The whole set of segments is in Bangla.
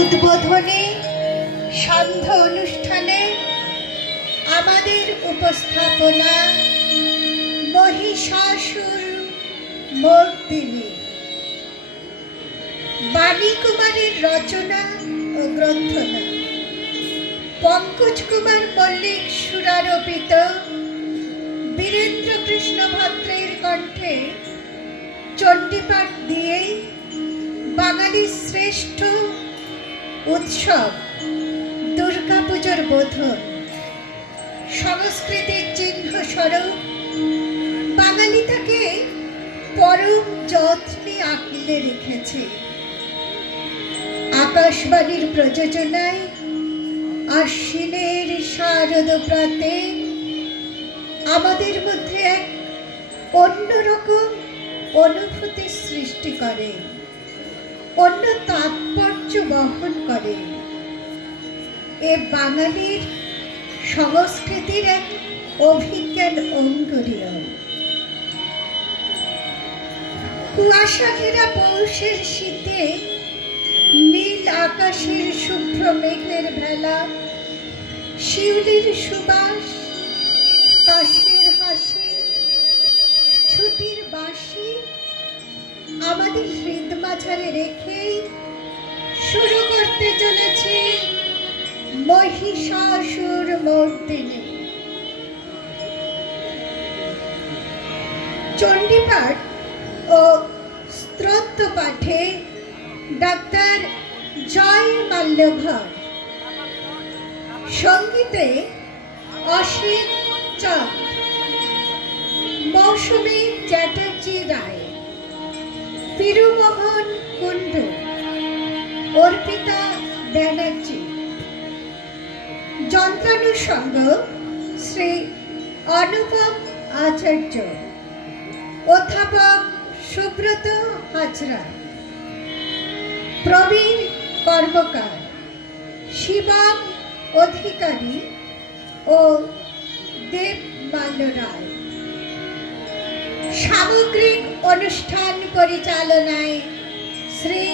উদ্বোধনে সান্ধ্য অনুষ্ঠানে আমাদের উপস্থাপনা মহিষাসুর মর্দিনী। বাণী কুমারের রচনা ও গ্রন্থনা, পঙ্কজ কুমার মল্লিক সুরারোপিত, বীরেন্দ্র কৃষ্ণ ভদ্রের কণ্ঠে চণ্ডীপাঠ দিয়ে বাঙালির শ্রেষ্ঠ উৎসব দুর্গাপুজোর বোধন, সংস্কৃতির চিহ্ন স্বরূপ বাঙালি তাকে পরম যত্নে আঁকড়ে রেখেছে। আকাশবাণীর প্রযোজনায় আশ্বিনের শারদ প্রাতে আমাদের মধ্যে এক অন্যরকম অনুভূতি সৃষ্টি করে, অন্য তাৎপর্য বহন করে। এ বাঙালির সংস্কৃতির এক অভিজ্ঞান অঙ্গুরীয়। কুয়াশা ঘেরা পৌষের শীতে নীল আকাশের শুভ্র মেঘের ভেলা, শিউলির সুবাস, কাশের হাসি, ছুটির বাঁশি আমাদের হৃদ মাঝারে রেখেই শুরু করতে চলেছে মহিষাসুর মর্দিনী। চণ্ডীপাঠ ও স্তোত্র পাঠে ডাক্তার জয় মাল্যধর, সঙ্গীতে অসিত চাঁদ, মৌসুমী চ্যাটার্জি রায়, পিরুমোহন কুণ্ডু, অর্পিতা ব্যানার্জি। যন্ত্রানুষঙ্গ শ্রী অনুপম আচার্য, অধ্যাপক সুব্রত হাজরা, প্রবীর কর্মকার, শিবম অধিকারী ও দেবমাল রায়। সামগ্রিক অনুষ্ঠান পরিচালনায় শ্রী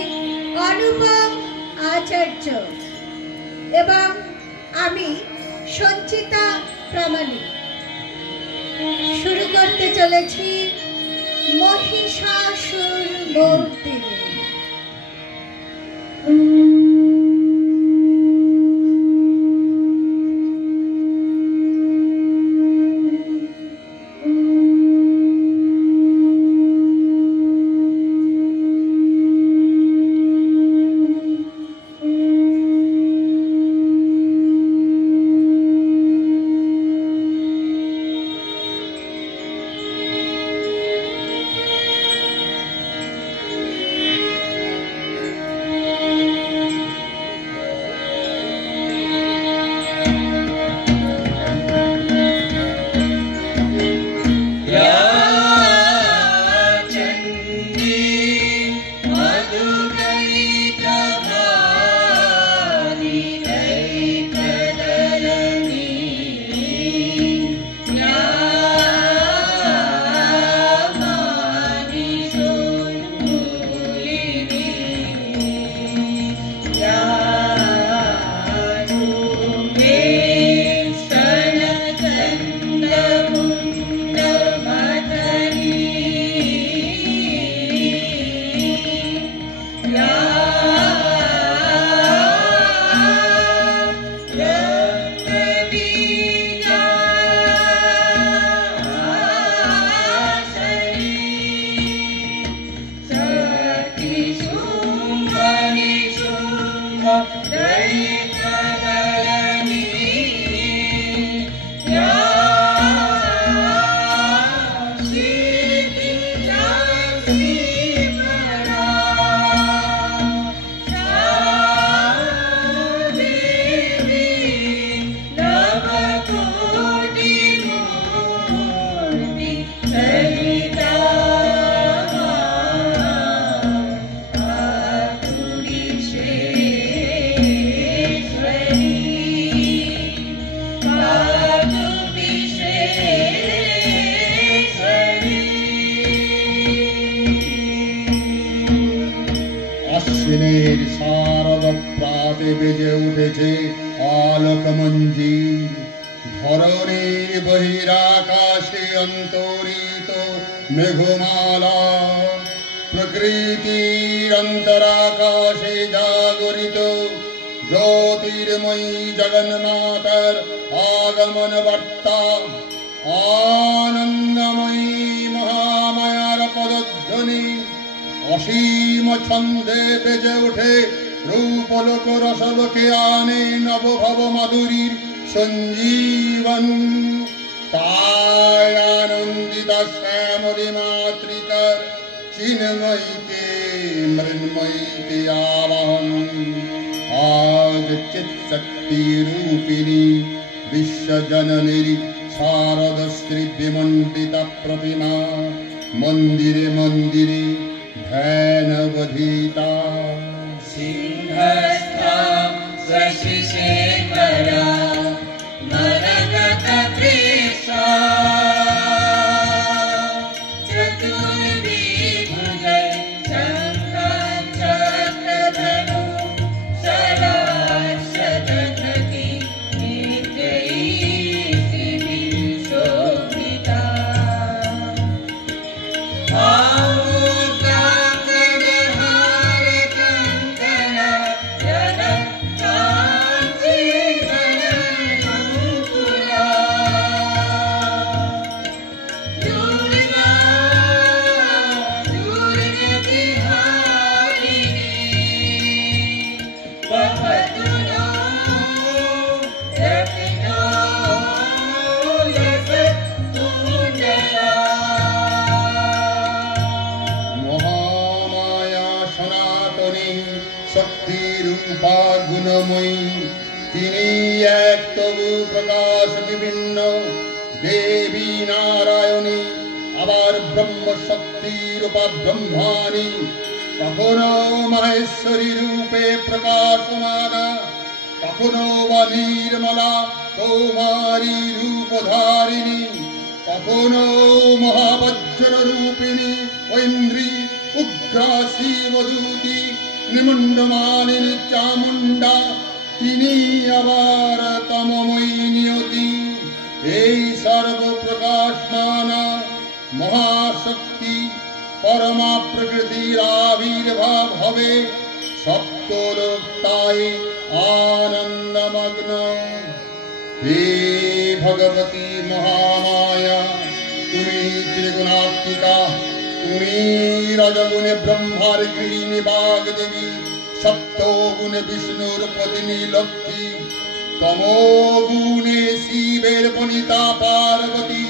অনুপম আচার্য এবং আমি সঞ্চিতা প্রামাণিক। শুরু করতে চলেছি মহিষাসুর মর্দিনী। রাতে বেজে উঠেছে আলোকমঞ্জির। ধরণীর বহিরাকাশে অন্তরিত মেঘমালা, প্রকৃতির অন্তরাকাশে জাগরিত জ্যোতির্ময়ী জগন্মাতার আগমন বার্তা। আনন্দময়ী মহামায়ার পদধ্বনি অসীম ছন্দে বেজে ওঠে, রূপলোক রসলোকে আনে নবভব মাধুরীর সঞ্জীবন। তাই আনন্দিতা শ্যামলী মাতৃকার চিন্ময়ীতে মৃন্ময়ীতে আবাহন। আজ চিৎশক্তি রূপিণী বিশ্বজননীর শারদ শ্রী বিমণ্ডিতা প্রতিমা মন্দিরে মন্দিরে ধ্যানবধিতা। সিংহস্থা শশিশেখরা মরকতকৃশা, চতুর্বিভুজে শঙ্খं চক্রধনু ষড়াশতধৃতি নিত্যৈঃ শোভিতা। শক্তিরূপা গুণময়ী তিনি এক, তবু প্রকাশ বিভিন্ন। দেবী নারায়ণী, আবার ব্রহ্ম শক্তি রূপা ব্রহ্মাণী, কখনো মহেশ্বরী রূপে প্রকাশমানা, কখনো বা নির্মলা কৌমারী রূপধারিণী, কখনো মহাবজ্র রূপিণী ঐন্দ্রী উগ্রা শিবদূতি নিমণ্ডমালিনী চামুণ্ডা। তিনি আবার তমময়ী নিয়তি, এই সর্বপ্রকাশমানা মহাশক্তি পরমা প্রকৃতির আবির্ভাব হবে। সপ্তলোক তাই আনন্দমগ্ন। হে ভগবতী মহামায়া, তুমি ত্রিগুণাত্মিকা, তুমি রজগুণে ব্রহ্মার গৃহিণী বাগদেবী, সপ্তগুণে বিষ্ণুর পত্নী লক্ষ্মী, তমোগুণে শিবের বনিতা পার্বতী,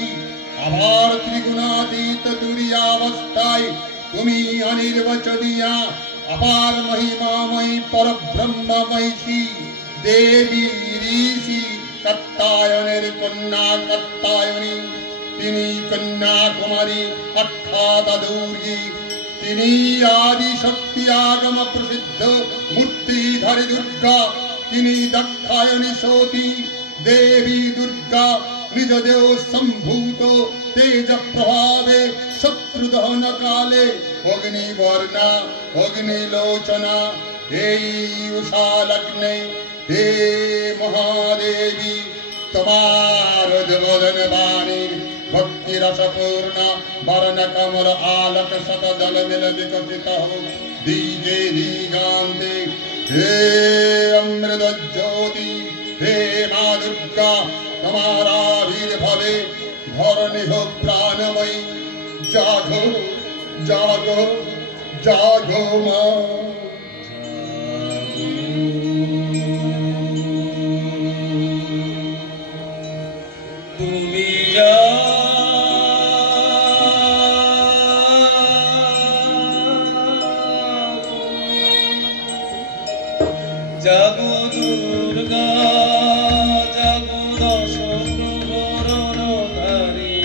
আবার ত্রিগুণাতীত তুরীয়াবস্থায় তুমি অনির্বচনীয়া अपार महिमामयी परब्रह्ममयी देवी ऋषि कत्तायनेर कन्या कत्तायनी तिनी कन्याकुमारी अख्यात दुर्गी तिनी आदि शक्ति आगम प्रसिद्ध मूर्तिधरी दुर्गा तिनी दक्षायनी सती देवी दुर्गा निज देव संभूत तेज प्रभावे शत्रुदहन काले अग्निवर्णा अग्निलोचना हे उषालग्ने हे महादेवी तमार वदन वाणी भक्ति रसपूर्ण वर्ण कमल आलक शतदल मिल विकसित हो दीजे दिगांते हे अमृत ज्योति हे माँ दुर्गा तमारा वीर भवे धरणी हो प्राणमयी जागो जागो जागो माँ তুমি জাগো দুর্গা জাগো দশ প্রহরধারী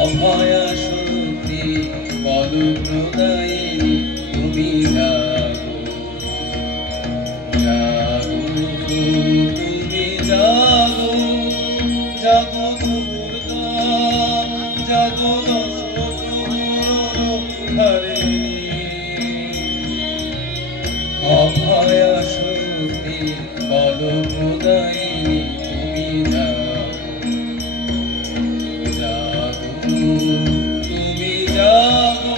অভয়া শক্তি বলপ্রদায়িনী তুমি জাগো জাগো তুমি জাগো জাগো দুর্গা জাগো দশ প্রহরধারী অভয়া শক্তি বল প্রদায়িনী তুমি জাগো তুমি জাগো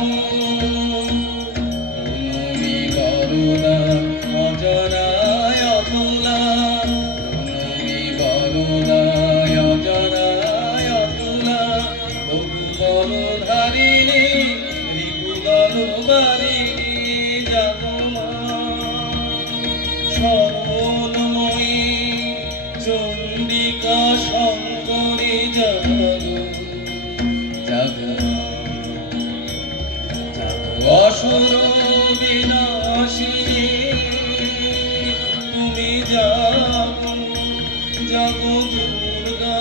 তুমি বরদা অজনায় অতুলা তুমি বরদায় অজনায় অতুলা বহু বলধারিণী রিপুদল বারিণী জাগো মা সর্বময়ী চণ্ডিকা শঙ্করী জাগো জাগো জাগো অসুর বিনাশিনী তুমি জাগো জাগো দুর্গা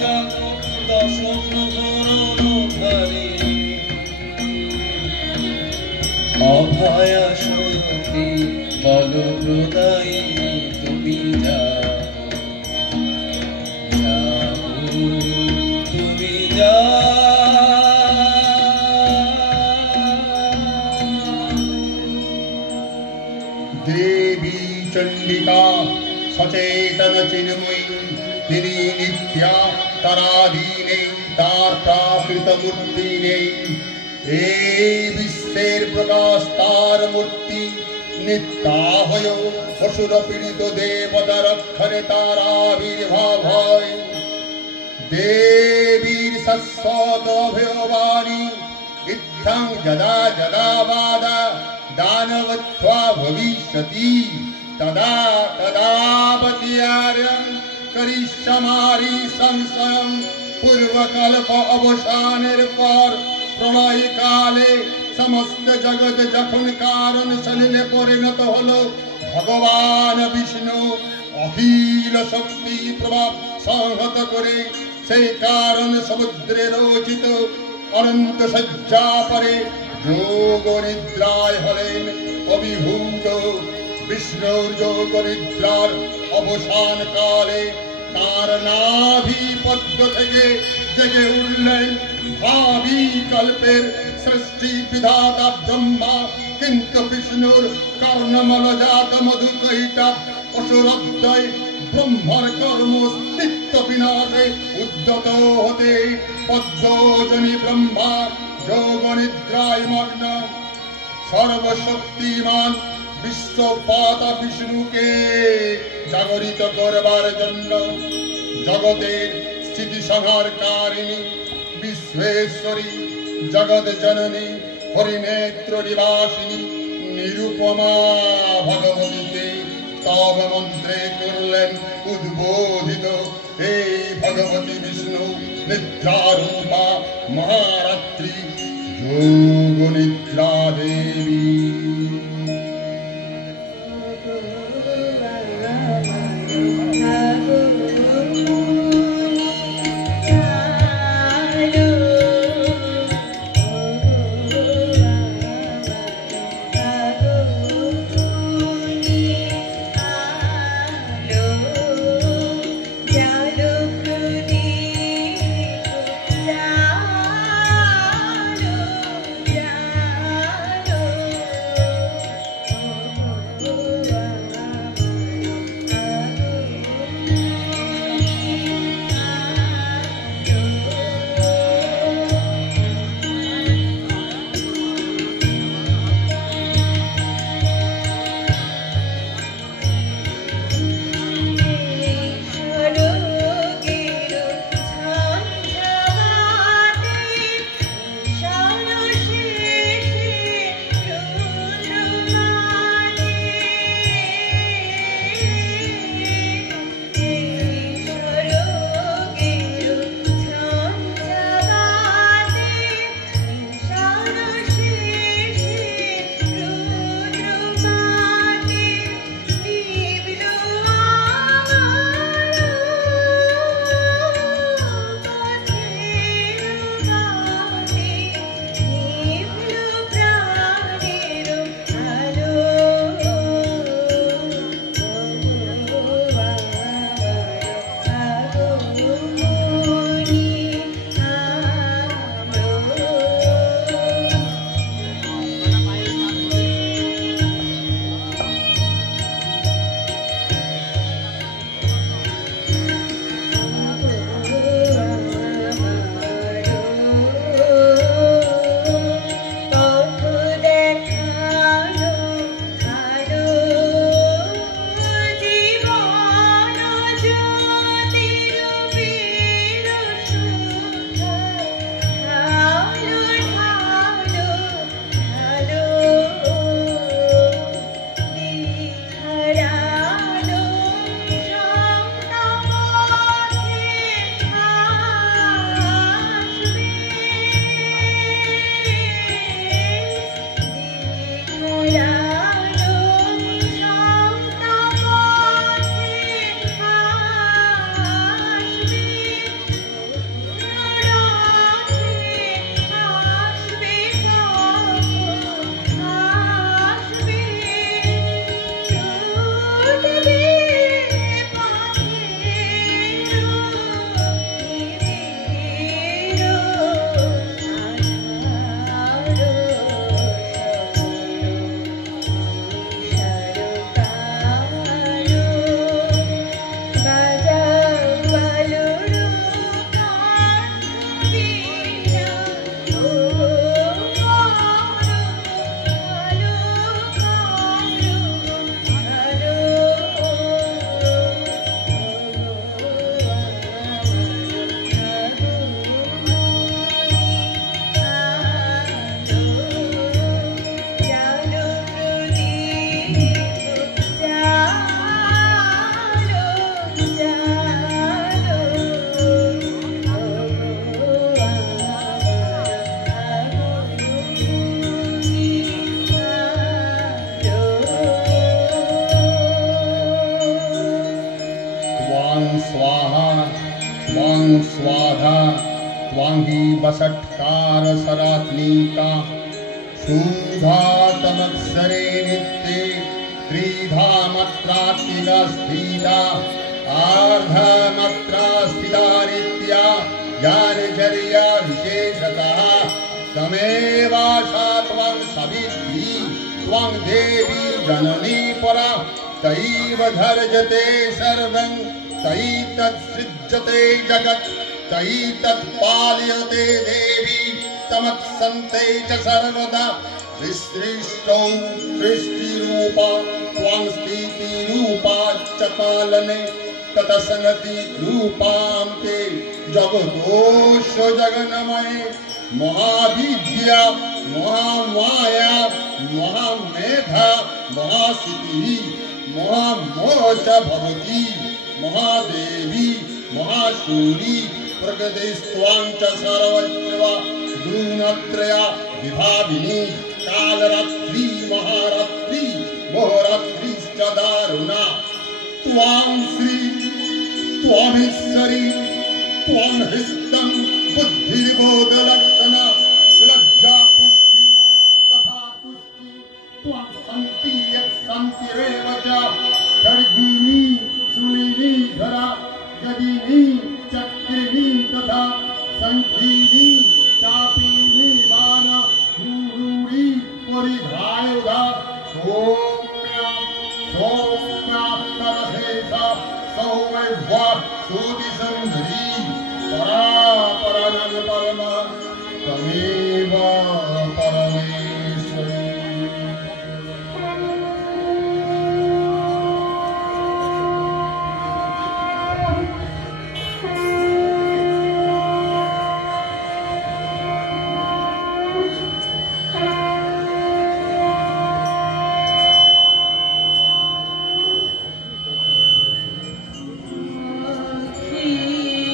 জাগো দশ প্রহরণধারী অভয়া শক্তি বল প্রদায়িনী তুমি জাগো তুমি देवी चंडिका सचेतन चिन्मयी तिनी नित्या तराधीने तार प्राकृत मूर्ति नेই এই বিশ্বের প্রকাশ তার মূর্তি নিত্যা হয় অসুর পীড়িত দেবতা রক্ষণে তার আবির্ভাব হয় দেবীর শাশ্বত অভয়বাণী ইত্থং যদা যদা বাদা দানবত্বা ভবিষ্যতি তদা তদাবতিয়ার্যং করিষ্যামি সংশয়ং পূর্বকল্প অবসানের পর প্রলয় কালে সমস্ত জগৎ যখন কারণ সলিলে পরিণত হলো ভগবান বিষ্ণু অখিল শক্তি প্রভাব সংহত করে সেই কারণ সমুদ্রে রচিত অনন্ত সজ্জা পরে যোগ নিদ্রায় হলেন অভিভূত বিষ্ণুর যোগ নিদ্রার অবসান কালে তার নাভি পদ্ম থেকে জেগে উঠলেন ভাবি কল্পের সৃষ্টি বিধাতা ব্রহ্মা কিন্তু বিষ্ণুর কর্ণমলজাত মধুকৈটা অসুরোদয় ব্রহ্মার কর্ম নিত্য বিনাশে উদ্যত হতে পদ্মজনী ব্রহ্মা যোগ নিদ্রায় মগ্ন সর্বশক্তিমান বিশ্বপাতা বিষ্ণুকে জাগরিত করবার জন্য জগতের স্থিতি সংহারকারিণী বিশ্বেশ্বরী জগৎ জননী হরিনেত্র নিবাসিনী নিরুপমা ভগবতীকে স্তব মন্ত্রে করলেন উদ্বোধিত এই ভগবতী বিষ্ণু নিদ্রারূপা মহারাত্রি যোগ নিদ্রা দেবী वषट्कार सरात्मिका शूधातमक्षरे नित्ये त्रिधा मात्रात्मिका स्थिता आर्धमात्रा स्थिता रीत्या ज्ञानचर्या विशेषतः तमेवासा त्वं सवित्री त्वं देवी जननी परा तैव धर्जते सर्वं तैतत्सृज्यते जगत् तैतत्पाल्यते देवी तमत्सन्ते च सर्वदा विसृष्टौ सृष्टिरूपा त्वं स्थितिरूपा च पालने ततसंगति रूपां ते जगतोष जगन्मये महाविद्या महामाया महामेधा महासिद्धिः महामोच भवति महादेवी महाशूरी प्रकृतिस्त्वां च सर्वस्व गुणत्रया विभाविनी कालरात्रि महारात्रि मोहरात्रिश्च दारुणा त्वां श्री त्वामीश्वरी त्वां हृष्टं बुद्धिर्बोधलक्षणा लज्जा पुष्टि तथा पुष्टि त्वां सन्ति यत्सन्तिरेव च गर्भिणी शूलिनी धरा गदिनी चक्रिणी तथा संकीर्णी चापिनी बाण हुरूरी परिधायुधा सौम्या सौम्या परशेषा सौम्यभ्वा सुदिसंधरी परा परानंद परमा तमेव परमेश्वरी He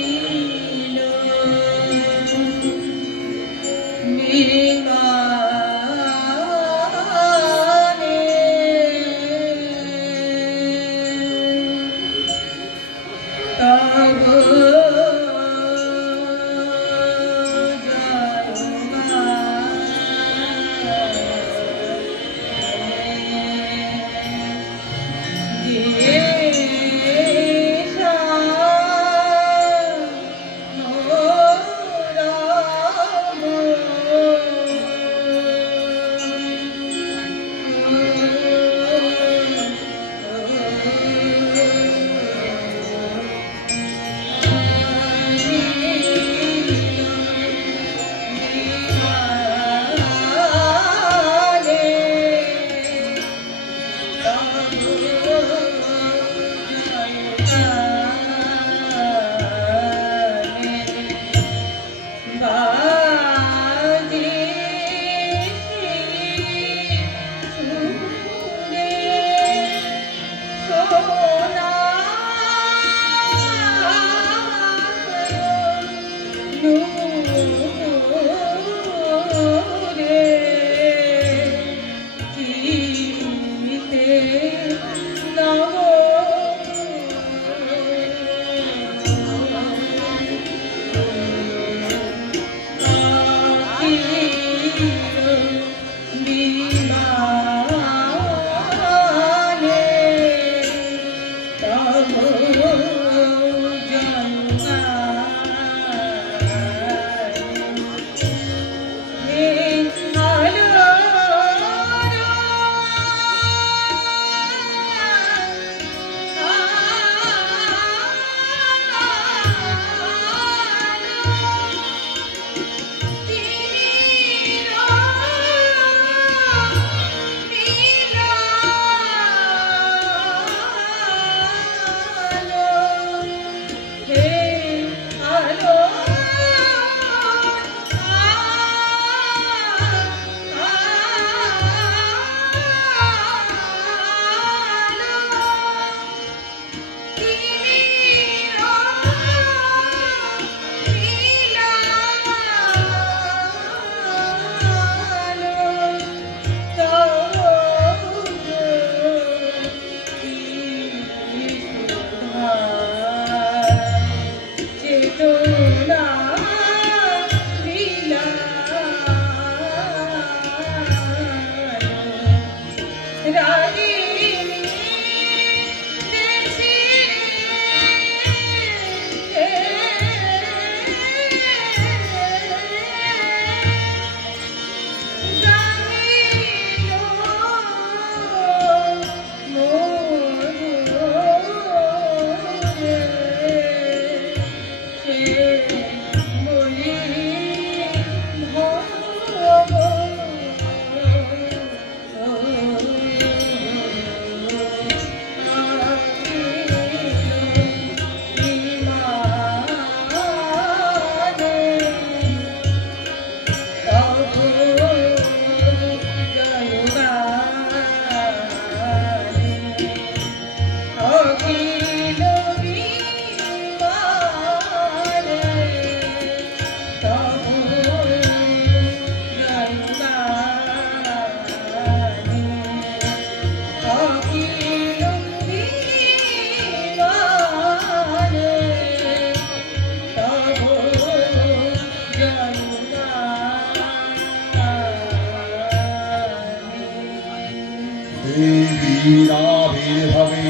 দেবীর আবির্ভাবে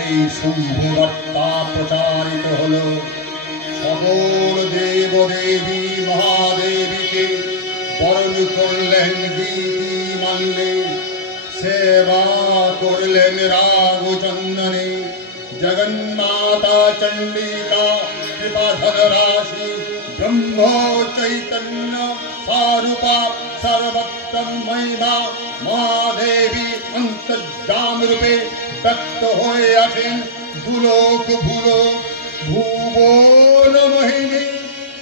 এই শুভবার্তা প্রচারিত হল। সকল দেব দেবী মহাদেবীকে বরণ করলেন গীতি মানলেন, সেবা করলেন রাগ চন্দনে। জগন্মাতা চণ্ডিকা কৃপাধর রাশি ব্রহ্ম চৈতন্য স্বরূপা সর্বত্র মহিমা মহাদেবী অন্তর্যাম রূপে ব্যক্ত হয়ে আছেন। দুলোক ভূলোক ভুবন মোহিনী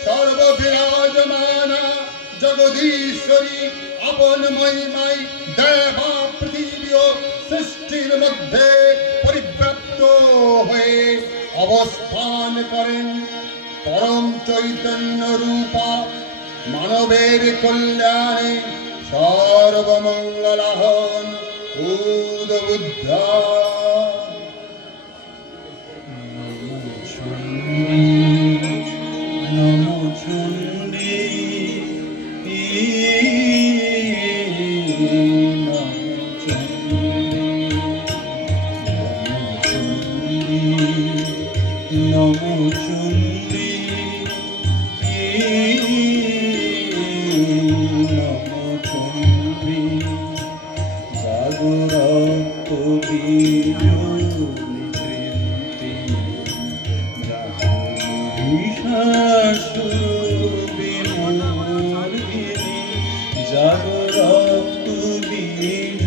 সর্ববিরাজমানা জগদীশ্বরী আপন মহিমায় দেবা পৃথিবী ও সৃষ্টির মধ্যে পরিব্যাপ্ত হয়ে অবস্থান করেন। পরম চৈতন্য রূপা মানবের কল্যাণে সর্বমঙ্গলাহন উদ্বুদ্ধা। নমো চণ্ডী নমো চণ্ডী নমো চণ্ডী জাগরত বীজ নিকৃন্তি বিমূর্ধিনী জাগরত বীজ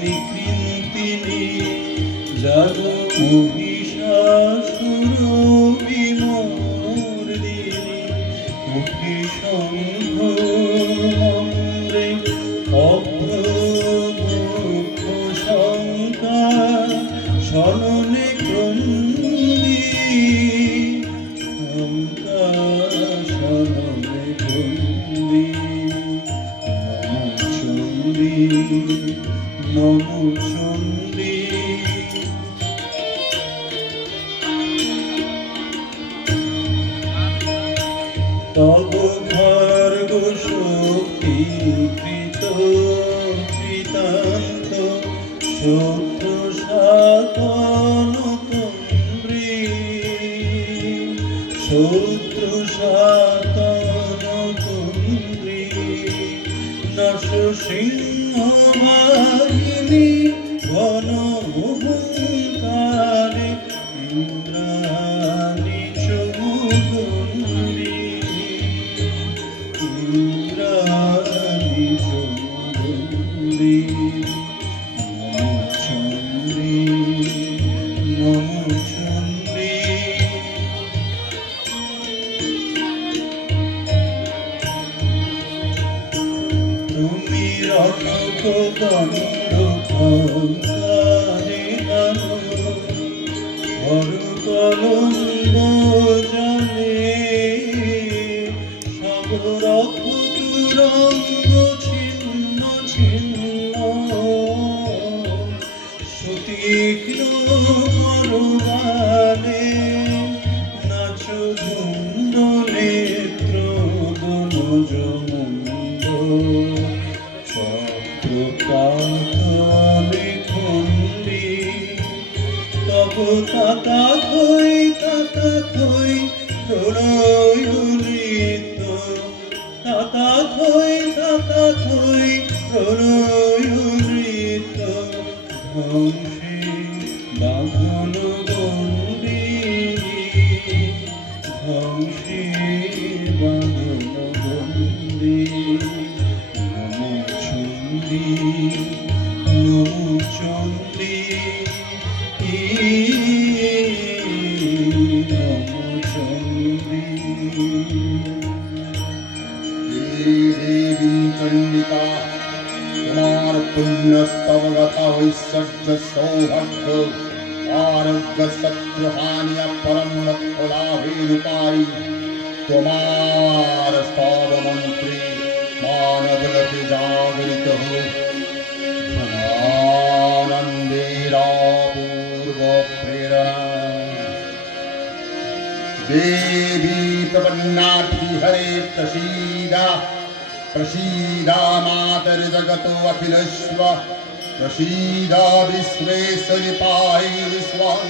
নিকৃন্তিনী জাগ মহিষাসুর বিমূর্ধিনী মুখে শঙ্খ মন্ত্রে অভ্রমুখ শঙ্কা শরণে ক্রন্দী শঙ্কা শরণে ক্রন্দী। নমো চণ্ডী নমো চণ্ডী তব খর্গ শক্তি কৃত কৃতান্ত শত্রু শাতন তন্দ্রী শত্রু শাতন তন্দ্রী নশ সিংহ বাহিনী ঘন হুঙ্কারে ইন্দ্রাণী চমুকুন্দ্রী ইন্দ্রাণী চমুকুন্দ্রী। নমো চণ্ডী নমো চণ্ডী তুমি রণক দণ্ড খঙ্কারে নানো হর কলঙ্ক জলে সগরখ তুরঙ্গ ছিন্ন ছিন্ন সুতীক্ষ্ণ করবালে নাচ ধুন্দ নেত্র গুণজ মুন্দ চক্রকালে খণ্ডী তব তাতা থই প্রলয় নৃত্য তাতা থই প্রলয় নৃত্য ধ্বংসে বাঁধন বন্দী ধ্বংসে বাঁধন বন্দী। নমো চণ্ডী নমো চণ্ডী নমো চণ্ডী। देवी चंडिका तुम्हार पुण्य स्तव गाथा ऐश्वर्य सौभाग्य आरोग्य शत्रु हानि परम लाभे रूपाई तुम्हार स्तव मंत्री मानव लते जागृत हो धनानंदेरा पूर्व प्रेरणा। देवी प्रपन्नार्थी हरे प्रसीदा प्रसीदा मातर जगतो अखिलस्व प्रसीदा विश्वेश्वरि पाहि विश्वं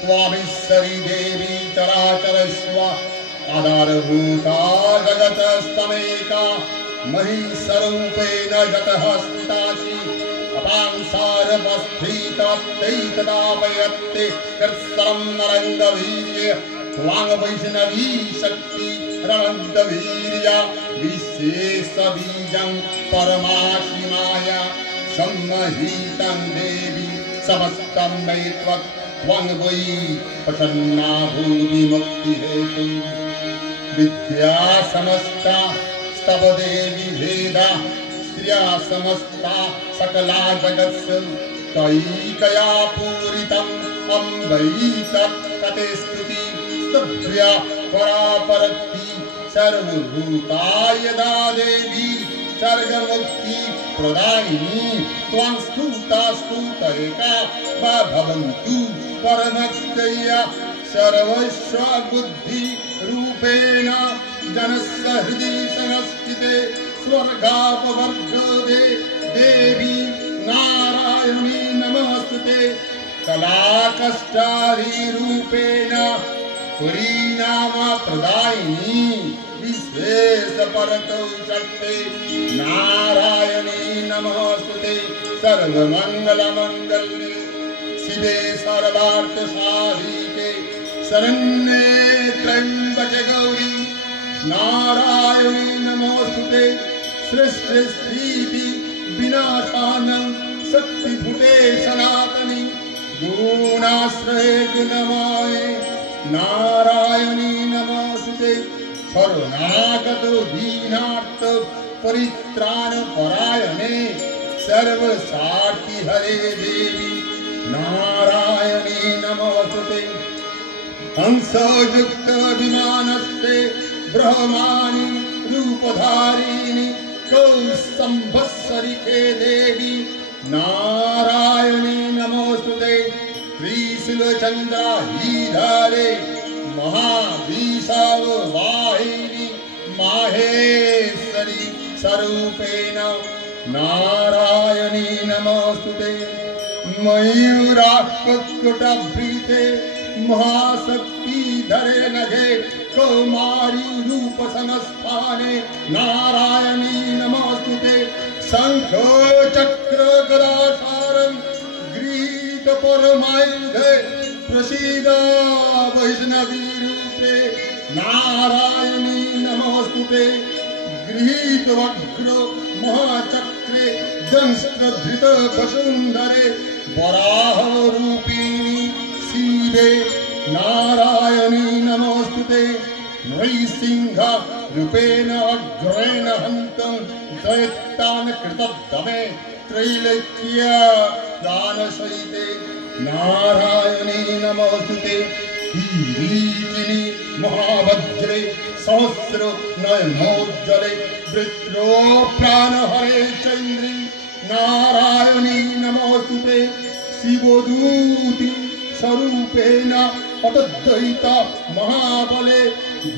त्वामीश्वरि देवी चराचरस्व आधारभूता जगतस्तमेका महीस्वरूपेण जगतः स्थितासि अपांसारवस्थितैकदापयत्ते कृत्सरं नरङ्गवीर्य त्वां वैष्णवी शक्ति रणन्दवीर्या विशेषबीजं परमाशिमाया सम्महितं देवी समस्तं मे त्वं वै प्रसन्ना भूमि मुक्तिहेतु विद्या समस्ता स्तव देवी भेदा स्त्रिया समस्ता सकला जगत्सु कैकया पूरितम् अम्बै तत्कते स्तुति स्तभ्या परापरत्ति सर्वभूतायदा देवी सर्गमुक्ति प्रदायिनी त्वां स्तुता स्तुतैका भवन्तु परमक्तया सर्वस्व बुद्धि रूपेण जनस्य हृदि संस्थिते स्वर्गापवर्गदे देवी नारायणी नमस्ते कलाकष्टारी रूपेण पुरीनाम प्रदायिनी विशेष परतो शक्ते नारायणी नमस्ते सर्वमंगलमंगल्ये शिवे सर्वार्थ साधिके शरण्ये त्र्यंबके गौरी नारायणी नमोस्तुते सृष्टि स्थिति विनाशानं शक्तिभूते सनातनी गुणाश्रये गुणमये नारायणी नमोस्तुते शरणागत दीनार्थ परित्राण परायणे सर्वसार्थी हरे देवी नारायणी नमोस्तुते हंसयुक्त विमानस्ते ब्रह्माणि रूपधारिणि कौस्तुभस्वरिके देवी नारायणी नमोस्तुते त्रिशूलचन्द्राहीधरे महाविशालवाहिनी माहेश्वरी स्वरूपेण नारायणी नमोस्तुते मयूराकुटभृते महाशक्तिधरे नघे कौमारी रूप संस्थाने नारायणी नमोस्तुते शंख चक्र गदासारं गृहीत परमायुधे प्रसीद वैष्णवी रूपे नारायणी नमोस्तुते गृहीत वज्र महाचक्रे दंष्ट्रधृत वसुंधरे वराह रूपिणी शिवे नारायणी नमोस्तुते नृसिंह रूपेण अग्रेण हन्तं दैत्यान् कृतदमे त्रैलोक्य दानसहिते नारायणी नमोस्तुते किरीटिनि महावज्रे सहस्र नयनोज्ज्वले वृत्रो प्राणहरे चन्द्री नारायणी नमोस्तुते शिवदूति स्वरूपेण अतद्वैता महाबले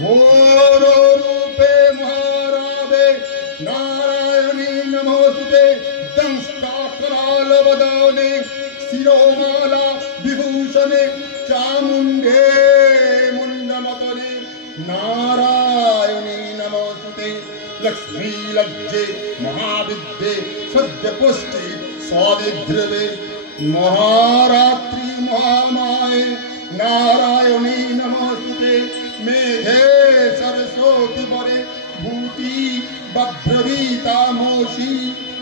घोर रूपे महारावे नारायणी नमोस्तुते दंष्टाकरालवदने शिरोमाला विभूषणे चामुण्डे मुण्डमतले नारायणी नमोस्तुते लक्ष्मी लज्जे महाविद्ये सद्यपुष्टे स्वादिध्रुवे महारात्रि महामाये नारायणी नमोस्तुते मेघे सरस्वती वरे भूति बभ्रवीता मोषी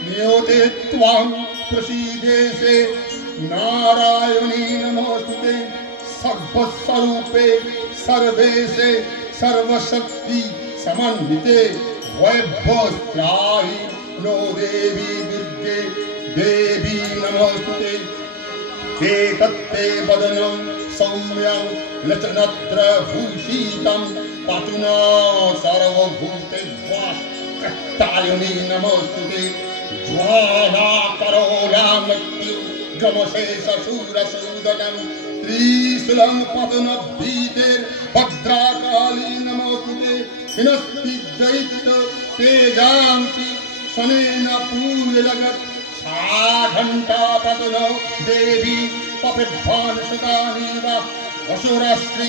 नियोते त्वां प्रसीदेशे नारायणी नमोस्तुते सर्वस्वरूपे सर्वेशे सर्वशक्ति समन्विते वैभवस्त्राहि नो देवी दुर्गे देवी नमोस्तुते एकत्ते वदनं सौम्यं लचनत्र भूषितं पातु न सर्वभूतेभ्यः कट्टायनी नमोस्तुते ज्वालाकरोला मृत्यु गमशेषशूरसूदनं त्रिशूलं पतनभीतिर्भद्राकाली नमोस्तुते हिनस्ति दैत्य तेजांसि शनेन पूर्यजगत् घंटापतन देवी पपिध्वानशतानीव असुरास्त्रि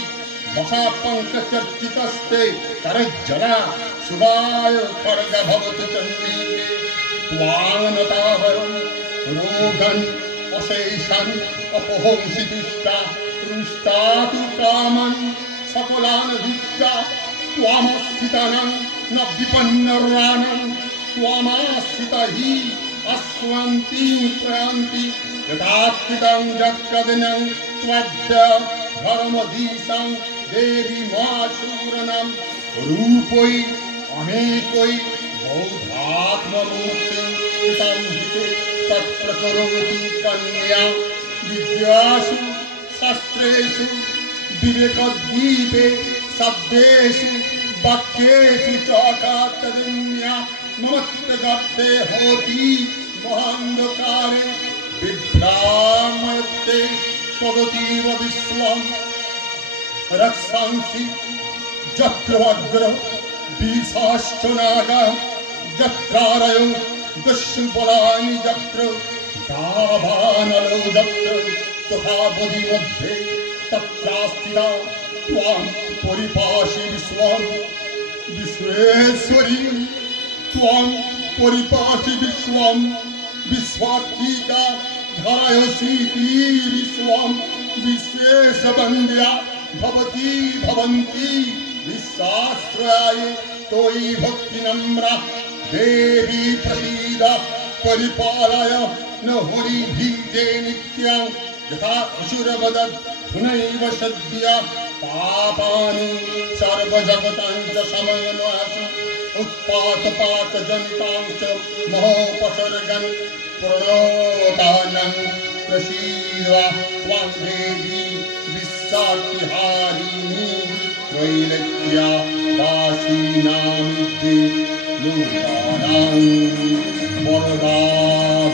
वशापङ्कचर्चितस्ते करज्जला सुवाय खर्ग भवतु चण्डीके त्वानतावरं रोगन् अशेषन् अपहोंसि दुष्टा रुष्टा तु कामन् सकलान् दुष्टा त्वामस्थितानं न विपन्नरानं त्वामाश्रिता हि अस्वन्तीं प्रयान्ति यथात्थितं जगदिनं त्वद्य धर्मधीशं देवी माशूरनं रूपै अनेकै बौद्धात्ममूर्तिं तं हिते तत्प्रकरोति कन्या विद्यासु शास्त्रेषु विवेकद्वीपे शब्देषु वाक्येषु च कातरिण्या ममत्तगर्ते होति महान्धकारे विभ्रामयते त्वदतीव विश्वं रक्षांसि यत्र अग्र बीसाश्च नागा यत्रारयो दस्युबलानि यत्र दावानलो यत्र तथा बुद्धिमध्ये तत्रास्थिता त्वां परिपाशि विश्वं विश्वेश्वरी त्वां परिपाशि विश्वं विश्वात्मिका धारयसीति विश्वं विशेषवन्द्या भवती भवन्ति विश्वाश्रयाय तोयि भक्तिनम्रा देवी प्रसीद परिपालय न हुरिभिजे नित्यं यथा असुरवदत् पुनैव सद्या पापानि सर्वजगतां च समन्वयसु उत्पातपातजनितां च महोपसर्गन् प्रणोतानं प्रसीदा त्वां देवी विश्वार्तिहारिणी त्रैलोक्या दासीनामिति लोकानां वरदा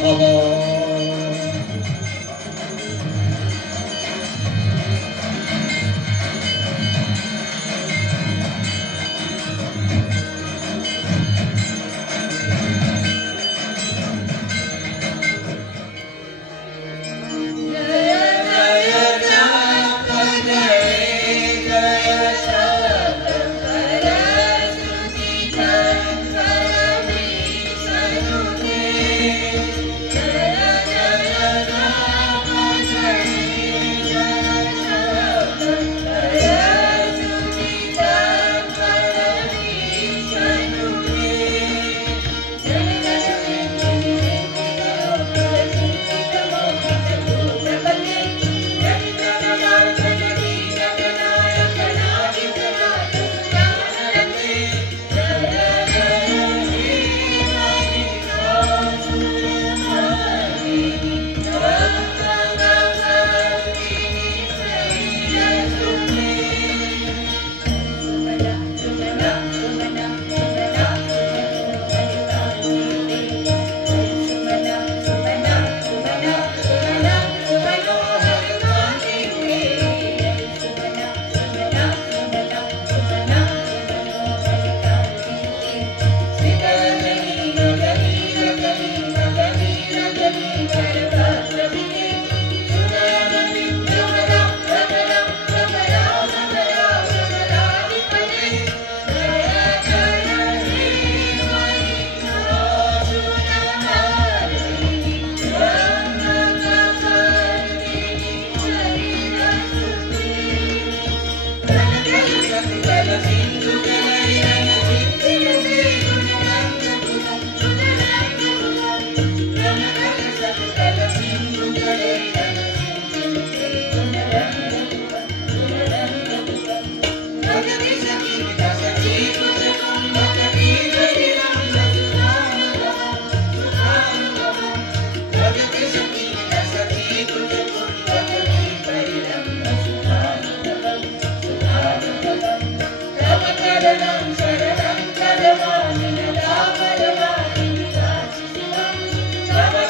भव।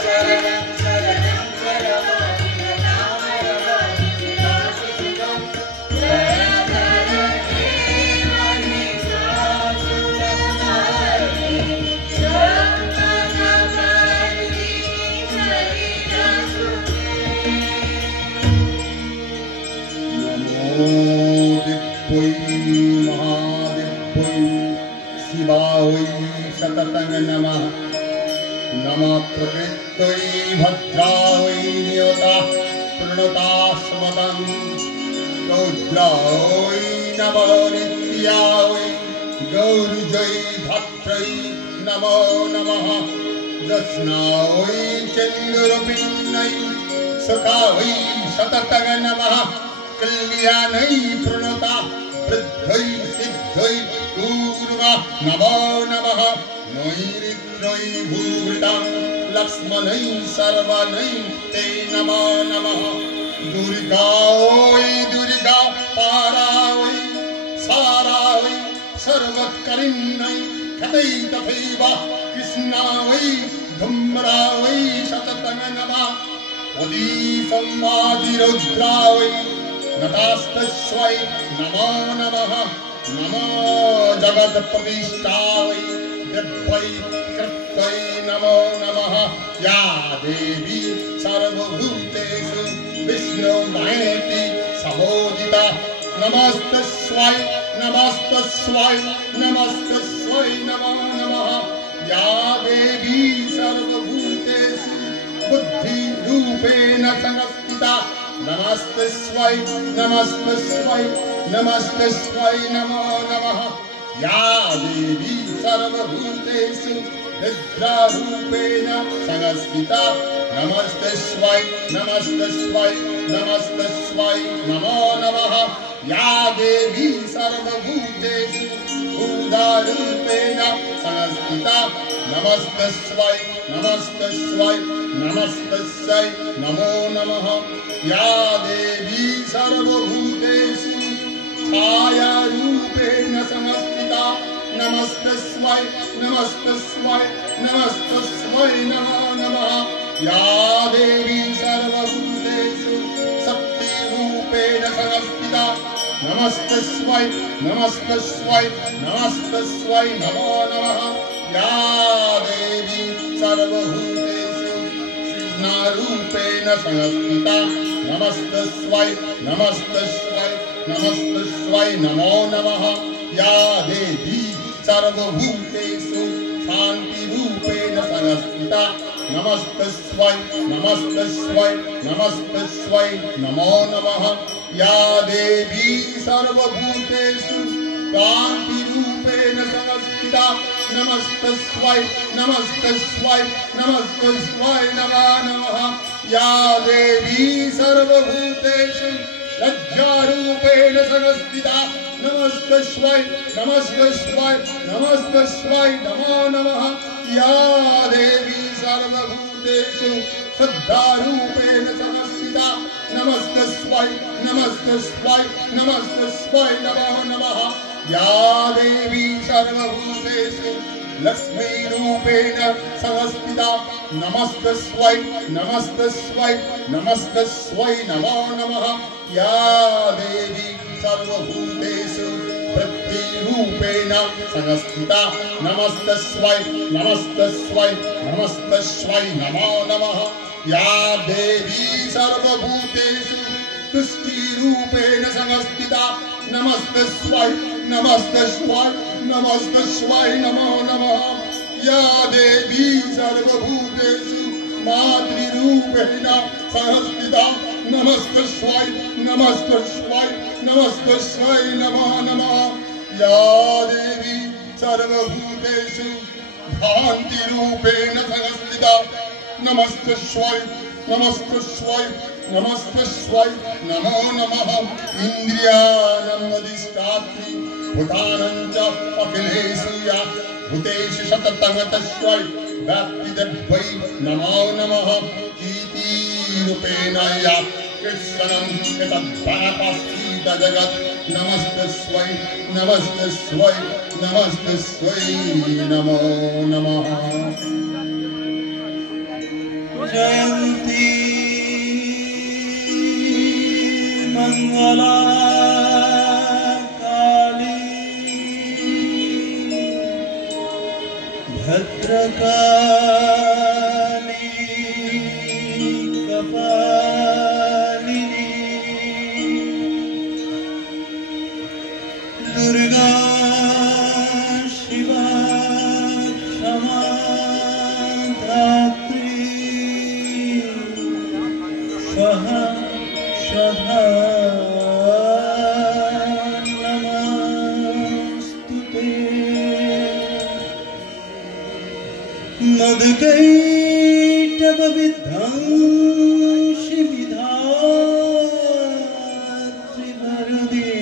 शरणं शरणं दिव्यै महादिव्यै शिवायै सततं नमः। नमः प्रकृत्यै भद्रायै नियता प्रणतास्मदं। रौद्रायै नमो नित्यायै गौरजै धात्रै नमो नमः। जस्नायै चन्द्रपिण्डै सुखायै सततं नमः। कल्याणै प्रणता वृद्धै सिद्धै पूर्वा नमो नमः। नैरित्रै भूवृतां लक्ष्मणै सर्वनै ते नमो नमः। दुर्गायै दुर्गा पारायै सारायै सर्वकरिण्यै कथै तथैव कृष्णायै धूम्रायै सततं नमः। उदीसंवादिरुद्रायै नतास्तस्यै नमो नमः। नमो जगत्प्रतिष्ठायै दिव्यै कृत्यै नमो नमः। या देवी सर्वभूतेषु विष्णुमयेति समोदिता नमस्तस्यै नमस्तस्यै नमस्तस्यै नमो नमः। या देवी सर्वभूतेषु बुद्धिरूपेण संस्थिता नमस्तस्यै नमस्तस्यै नमस्तस्यै नमो नमः। या देवी सर्वभूतेषु निद्रारूपेण संस्थिता नमस्तस्यै नमस्तस्यै नमस्तस्यै नमो नमः। या देवी सर्वभूतेषु ऊर्ध्वरूपेण संस्थिता नमस्तस्यै नमस्तस्यै नमस्तस्यै नमो नमः। या देवी सर्वभूतेषु छायारूपेण संस्थिता नमस्तस्यै नमस्तस्यै नमस्तस्यै नमो नमः। या देवी सर्वभूतेषु शक्तिरूपेण संस्थिता नमस्तस्यै नमस्तस्यै नमस्तस्यै नमो नमः। या देवी सर्वभूतेषु कृष्णारूपेण संस्थिता नमस्तस्यै नमस्तस्यै नमस्तस्यै नमो नमः। या देवी सर्वभूतेषु शान्तिरूपेण संस्थिता नमस्तस्यै नमस्तस्यै नमस्तस्यै नमो नमः। या देवी सर्वभूतेषु शान्तिरूपेण संस्थिता नमस्तस्यै नमस्तस्यै नमस्तस्यै नमो नमः। या देवी सर्वभूतेषु लज्जारूपेण संस्थिता नमस्तस्यै नमस्तस्यै नमस्तस्यै नमो नमः। या देवी सर्वभूतेषु श्रद्धारूपेण संस्थिता नमस्तस्यै नमस्तस्यै नमस्तस्यै नमो नमः। या देवी सर्वभूतेषु लक्ष्मीरूपेण संस्थिता नमस्तस्यै नमस्तस्यै नमस्तस्यै नमो नमः। या देवी सर्वभूतेषु पृथ्वीरूपेण संस्थिता नमस्तस्यै नमस्तस्यै नमस्तस्यै नमो नमः। या देवी सर्वभूतेषु तुष्टिरूपेण संस्थिता नमस्तस्यै नमस्तस्यै नमस्तस्यै नमो नमः। या देवी सर्वभूतेषु मातृरूपेण संस्थिता नमस्तस्यै नमस्तस्यै नमस्तस्यै नमो नमः। या देवी सर्वभूतेषु भान्तिरूपेण संस्थिता नमस्तस्यै नमस्तस्यै नमस्तस्यै नमो नमः। इन्द्रियाणां अधिष्ठात्री भूतानां च अखिलेषु या भूतेषु सततं तस्यै व्याप्तिदेव्यै नमो नमः। कीर्तिरूपेण या कृष्णं एतद्भागस्थित जगत् नमस्तस्यै नमस्तस्यै नमस्तस्यै नमो नमः। जयन्ती मंगला काली भद्रकाली कपालिनी स्वहा सदा नमस्तुते मदकैटवविध्वंसि विधात्रि वरदे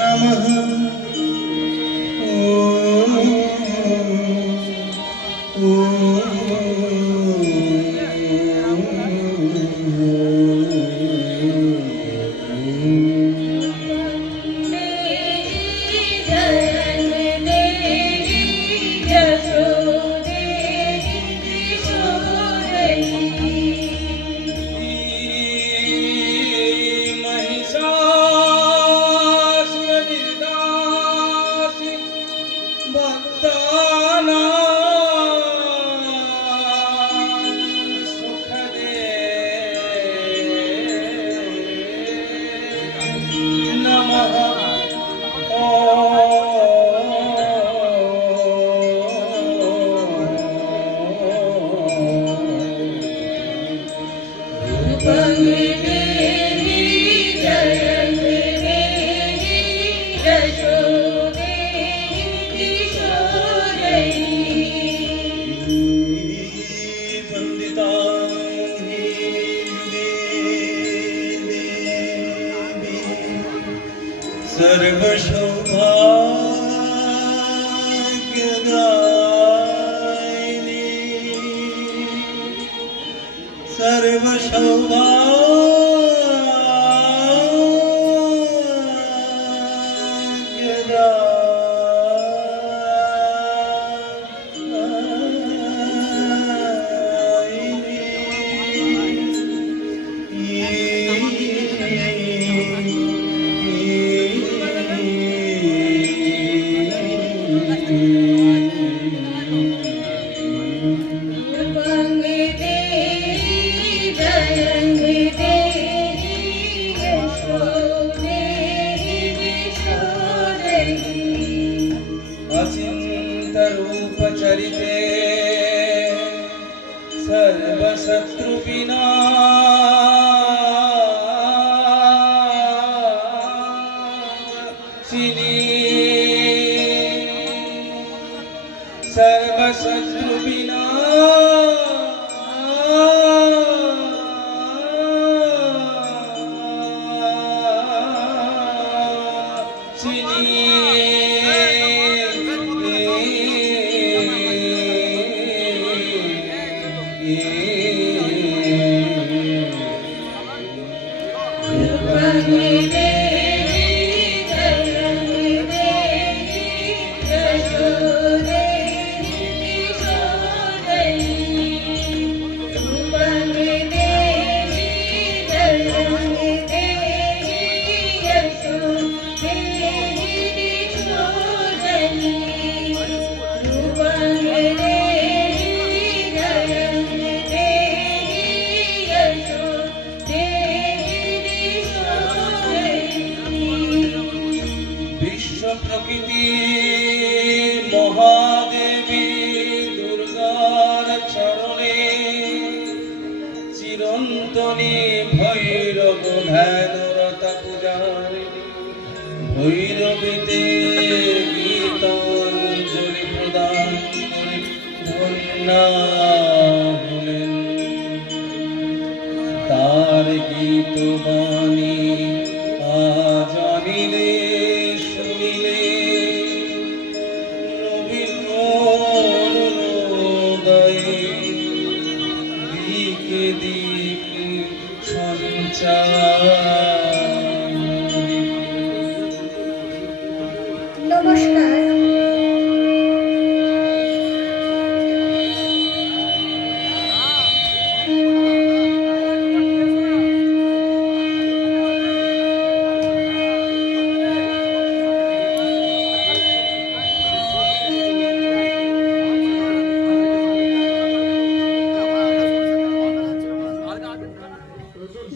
नमः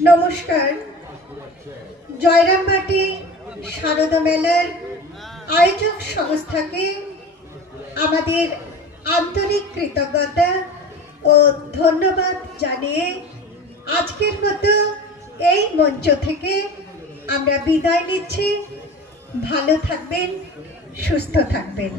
নমস্কার। জয়রামবাটি শারদা মেলার আয়োজক সংস্থাকে আমাদের আন্তরিক কৃতজ্ঞতা ও ধন্যবাদ জানিয়ে আজকের মতো এই মঞ্চ থেকে আমরা বিদায় নিচ্ছি। ভালো থাকবেন, সুস্থ থাকবেন।